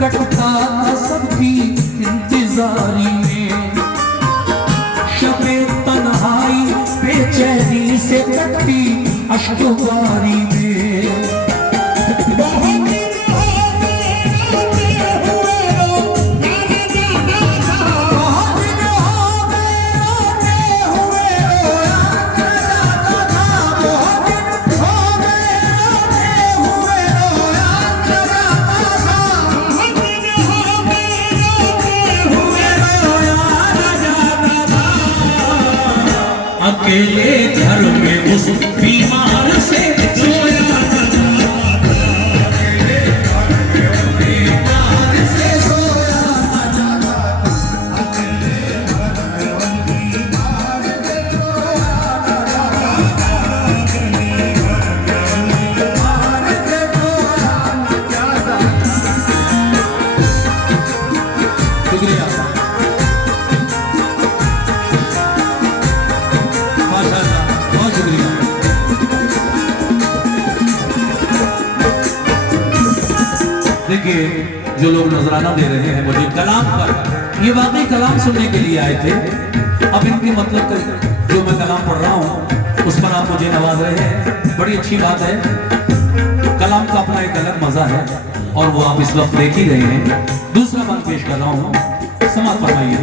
कटता था सबकी इंतजारी में, शबे तन्हाई बेचैनी से कटती अश्कबारी में। अकेले घर में उस बीमार से सोया अकेले घर में उस बीमार से सोया अकेले घर में उस बीमार से शुक्रिया। देखिए जो लोग नजराना दे रहे हैं मुझे कलाम पर, ये वाकई कलाम सुनने के लिए आए थे। अब इनके मतलब जो मैं कलाम पढ़ रहा हूँ उस पर आप मुझे नवाज रहे हैं, बड़ी अच्छी बात है। कलाम का अपना एक अलग मजा है और वो आप इस वक्त देख ही रहे हैं। दूसरा बात पेश कर रहा हूँ, समाप्त फरमाइए।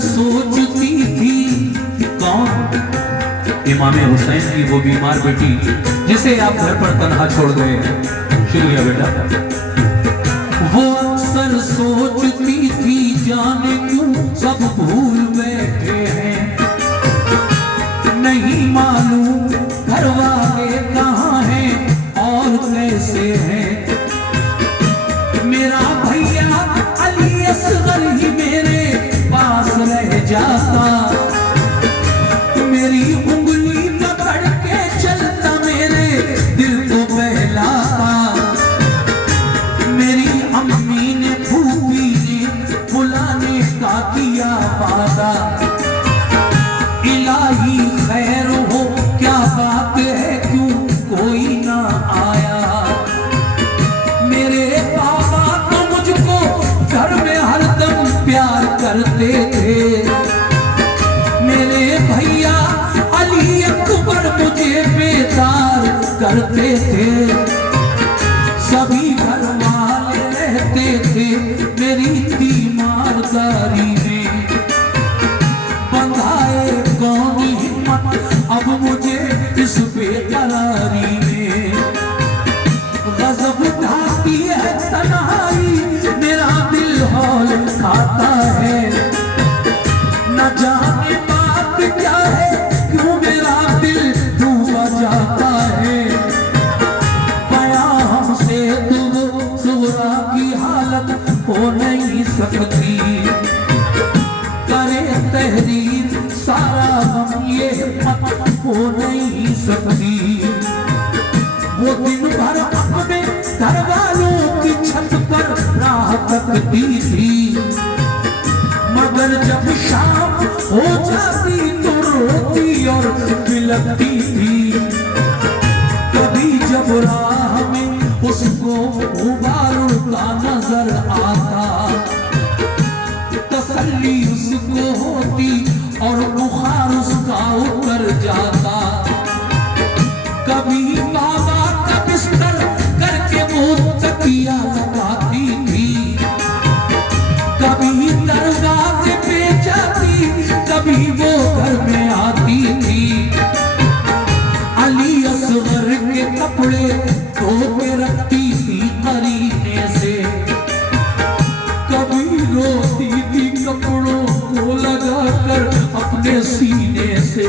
सोचती थी कौन इमाम हुसैन की वो बीमार बेटी जिसे आप घर पर तन्हा छोड़ गए। शुक्रिया बेटा। वो अक्सर सोचती थी जाने क्यों सब भूल बैठे हैं, नहीं मालूम घर वाले कहाँ हैं और कैसे हैं। मेरा भैया अली असगर ही मेरे पास रह जाता, मेरी उंगली पकड़ के चलता मेरे दिल को बहलाता। मेरी अम्मी ने फूफी ने बुलाने का किया वादा, इलाही खैर हो क्या बात है क्यों कोई ना आया। मेरे बाबा तो मुझको घर में हरदम प्यार करते थे, मेरे भैया अली अकबर मुझे बेदार करते थे। सभी घर वाले रहते थे मेरी तीमारदारी में, बंधाए कौन हिम्मत अब मुझे इस बेकरारी में। गजब ढाती है तन्हाई मेरा दिल हौल खाता है, न जाने बात क्या है क्यों मेरा दिल डूबा जाता है। बयां हमसे तुम सुरा की हालत हो नहीं सकती, करे तहरीर सारा हम ये हिम्मत हो नहीं सकती। वो दिन भर अपने घर वालों की छत पर राह तकती थी, मगर जब शाम हो जाती तो रोती और बिलखती थी। कभी जब राह में उसको गुबार उड़ता नजर आता, तसल्ली उसको होती और बुखार उसका उतर जाता। कभी बाबा का बिस्तर करके वो तकिया लगाती थी, कभी दरवाजे पे जाती कभी वो घर में आती थी। अली असगर के कपड़े धो के रखती थी करीने से, कभी रोती थी कपड़ों को लगाकर अपने सीने से।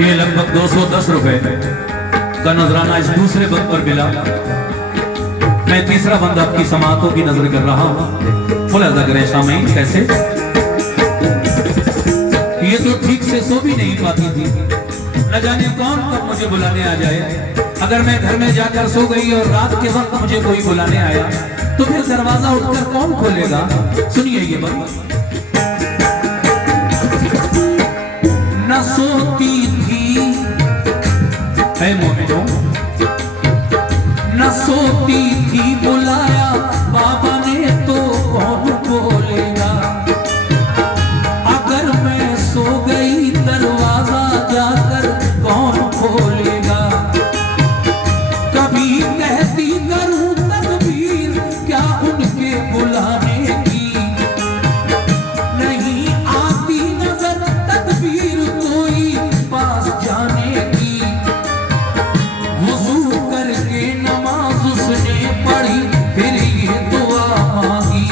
ये लगभग 210 रुपए का नजराना इस दूसरे बंद पर मिला। मैं तीसरा बंद आपकी समातों की नजर कर रहा हूं। मुलाजा करें सामईन कैसे ये तो ठीक से सो भी नहीं पाती थी, न जाने कौन कब मुझे बुलाने आ जाए। अगर मैं घर में जाकर सो गई और रात के वक्त मुझे कोई बुलाने आया तो फिर दरवाजा उठकर कौन खोलेगा। सुनिए ये बात। न सोती थी ऐ मोमिनो, न सोती थी बुलाया बाबा ने तो कौन बोलेगा। अगर मैं सो गई दरवाजा जाकर कौन खोलेगा। कभी कहती करूं तकबीर क्या उनके बुलाने की, नहीं आती नजर तकबीर कोई पास जाने की। वुज़ू करके नमाज उसने पढ़ी फिर ये दुआ मांगी।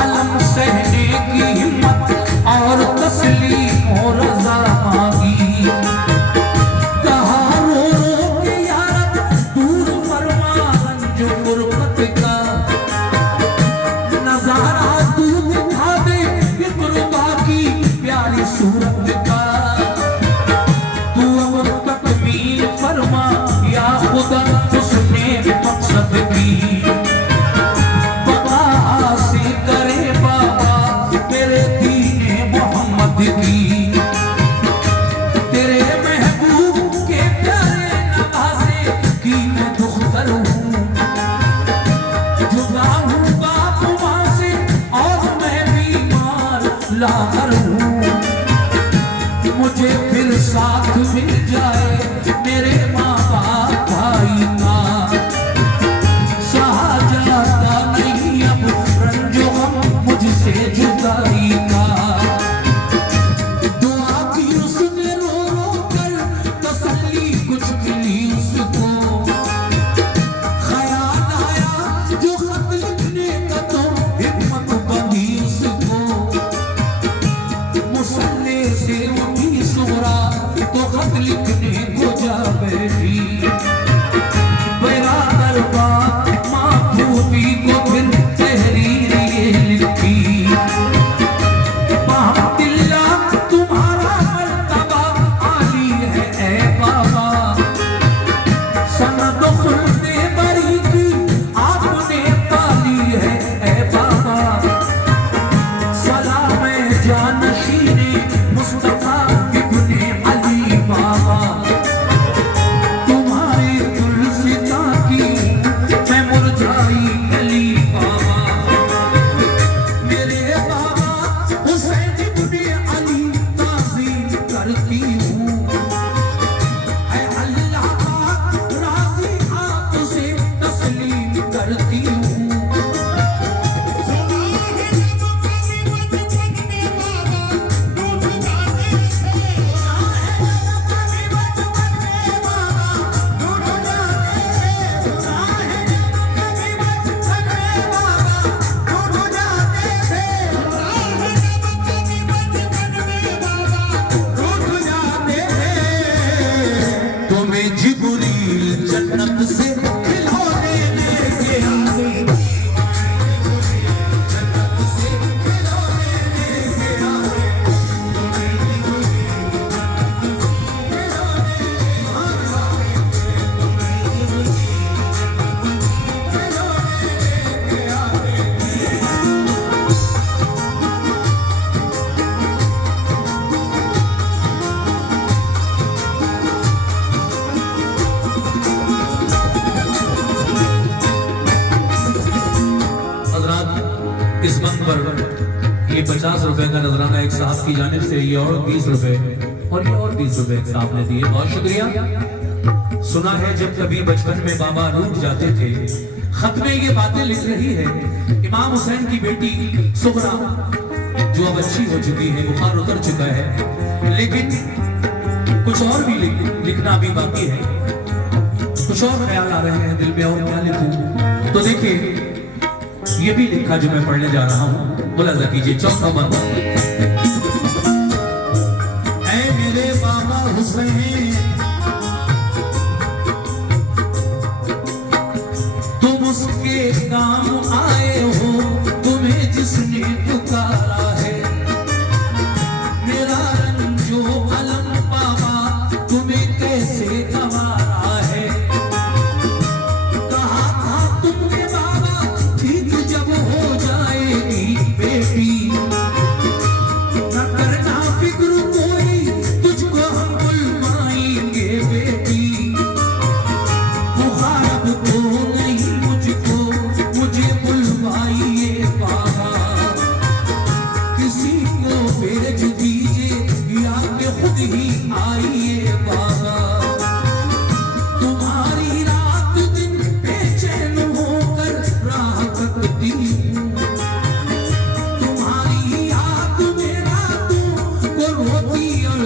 अलम सहने की हिम्मत और तस्लीम और रज़ा मांगी। कहा रो रो के यार दूर फरमा रंज गुर्बत का। नजारा तू दिखा दे इक़्रुबा की प्यारी सूरत का। तू अब तकमील फरमा या खुदा उसने मकसद की। बता हासिल करे बाबा मेरे दीने मोहम्मद की। तेरे महबूब के प्यारे नवासे की मैं दुख्तर हूँ। जुदा हूँ बाप माँ से और मैं बीमार लाकर हूँ। मुझे फिर साथ मिल जाए मेरे माँ बाप भाई का। सहा जाता नहीं अब रंजो गम मुझसे जुदाई का। दुआ की उसने रो रो कर तसल्ली कुछ मिली उसको। ख्याल आया जो खत लिखने का तो हिम्मत बंधी उसको। मुसल्ले से उठी सुगरा तो खत लिखने को जा बैठी। बराबर बात महबूबी को फिर तहरीर ये लिखी। महमदिल्ला तुम्हारा मर्तबा आली है ऐ बाबा। सनद खुल्दे बरी की आपने पाली है ऐ बाबा। सलाम जानशीने मुस्तफा इब्ने अली बाबा। तुम्हारे तुलसिता की मैं मुरझाई कली बाबा। मेरे बाबा हुसैन इब्ने अली ताज़ीम करती हूँ। ऐ अल्लाह पाक राज़ी आपसे तस्लीम करती हूँ। तुम्हें जिब्रील जन्नत से खिलौने लेके आए। जन्नत से खिलौने लेके आए। हज़रात इस मंच पर ये 50 रुपए का नजराना एक साहब की जानिब से, ये और 20 रुपए और ये और 20 रुपए एक साहब ने दिए। बहुत शुक्रिया। सुना है जब कभी बचपन में बाबा रूठ जाते थे। खत में ये बातें लिख रही है इमाम हुसैन की बेटी सुगरा जो अब अच्छी हो चुकी है, बुखार उतर चुका है, लेकिन कुछ और भी लिखना भी बाकी है। कुछ और ख्याल आ रहे हैं दिल में और क्या लिखूं। तो देखिए ये भी लिखा जो मैं पढ़ने जा रहा हूं। मुलाजा कीजिए चौथा बंदा। ऐ मेरे सहे। तुम उसके काम आए हो, तुम्हें जिसने पुकारा है। मेरा रंजो अलम बाबा तुम्हें कैसे गंवारा है। कहा था तुमने बाबा ठीक जब हो जाएगी बेटी, न करना फिक्र कोई तुझको हम बुलवाएंगे बेटी। मुखारब तो नहीं मुझको, मुझे बुलवाइए बाबा। किसी को भेज दीजिए या फिर खुद ही आइए बाबा। तुम्हारी रात दिन बेचैन होकर राह तकती हूँ। तुम्हारी याद में रातों को रोती और